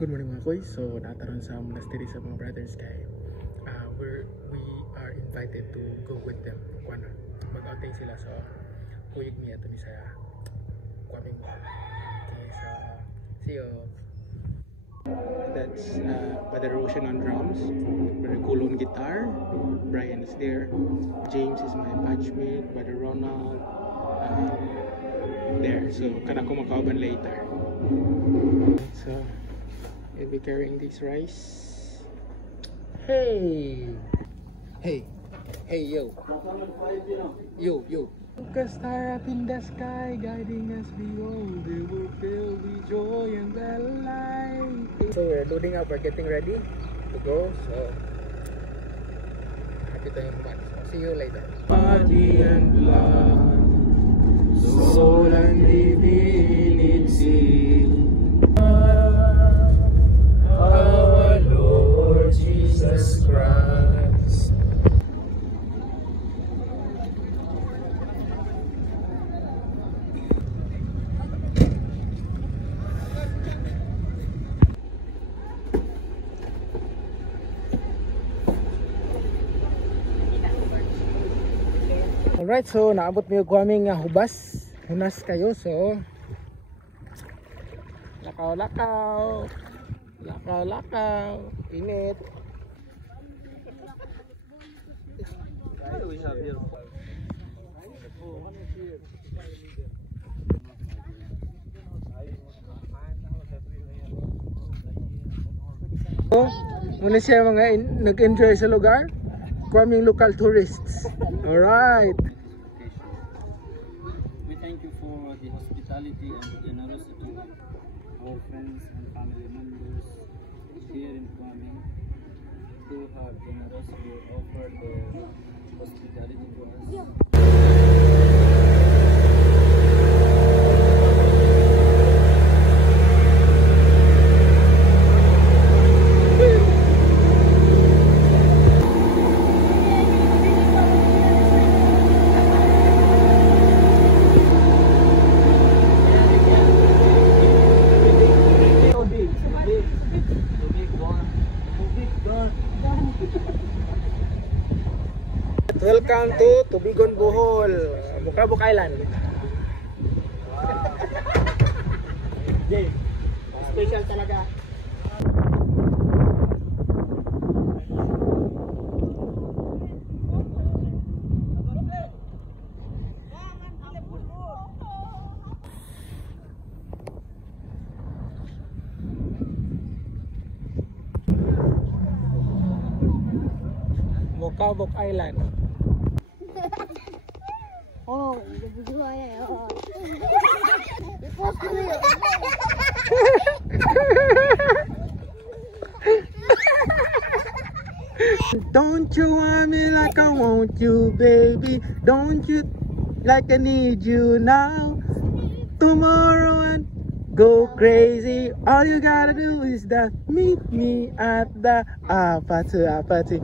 Good morning mga koy. So nataron sa monastery sa mga brothers kay we are invited to go with them. Kuan mag-outing sila so kuyog niya to ni sa kwaming mo. Okay, so see you. That's Brother Roshan on drums, Brother Cool on guitar, Brian is there, James is my batchmate, Brother Ronald there. So kana ko makauban later. So we'll be carrying this rice. Hey, yo, Look a star up in the sky, guiding us beyond. They will fill with joy and the light. So we're loading up, we're getting ready to go. So happy to have fun. So see you later. Body and blood, soul and divinity. Our Lord Jesus Christ. Alright, so naabot mo yung kwaming hunas kayo, so lakaw, init. Muna siya mga nag-enjoy sa lugar, kwaming local tourists. Alright. We thank you for the hospitality and the generosity of our friends and family members here in Kwame who have generously offered their hospitality to us. Welcome to Tubigon, Bohol, Bukabok Island. Special talaga. Bukabok Island. Oh, Don't you want me like I want you, baby? Don't you like I need you now? Tomorrow and go crazy. All you gotta do is that meet me at the apati.